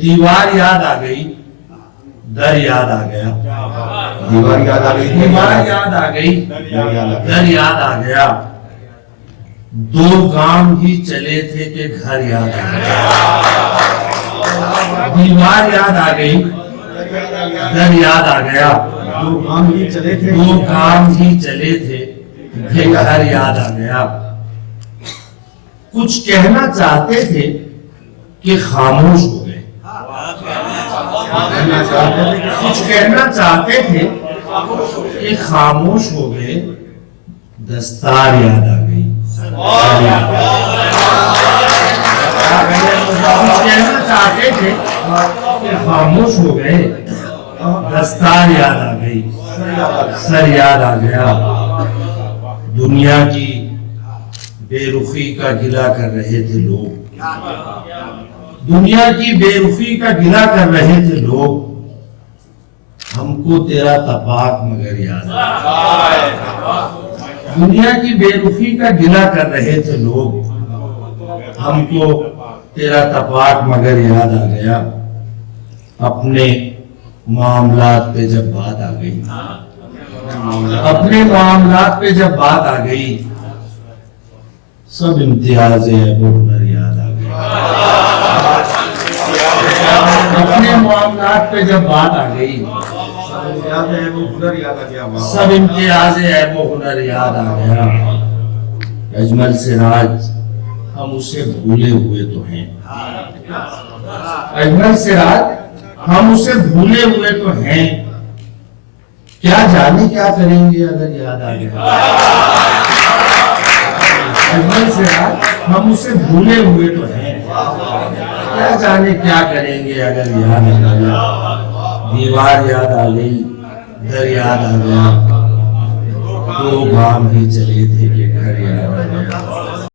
दीवार याद आ गई, दर याद आ गया। दीवार याद आ गई, दीवार याद आ गई, दर याद आ गया। दो गांव ही चले थे कि घर याद आ गया। दीवार याद आ गई, दर याद आ गया। दो काम ही चले थे, दो काम ही चले थे कि घर याद आ गया। कुछ कहना चाहते थे कि खामोश हो गए। कुछ कहना चाहते थे कि खामोश हो गए। दस्तार याद आ गई, कुछ कहना चाहते थे कि खामोश हो गए। दस्तार याद आ गई, सर याद आ गया। दुनिया की बेरुखी का गिला कर रहे थे लोग। दुनिया की बेरुखी का गिला कर रहे थे लोग। हमको तेरा तपाक मगर याद आ। दुनिया की बेरुखी का गिला कर रहे थे लोग। हमको तेरा तपाक मगर याद आ गया। अपने मामलात पे जब बात आ गई, अपने मामलात पे जब बात आ गई, सब इम्तियाज हुनर याद आ गया। अपने मामलात पे जब बात आ गई, सब इम्तियाज हुनर याद आ गया। अजमल सिराज हम उसे भूले हुए तो हैं। अजमल सिराज हम उसे भूले हुए तो हैं। क्या जाने क्या करेंगे अगर याद आ गया। अजमल सिराज हम उसे भूले हुए तो हैं। क्या जाने क्या करेंगे अगर याद आ गया। दीवार याद आ गई, दर याद आ गया। दो गांव ही चले थे कि घर याद आ गया।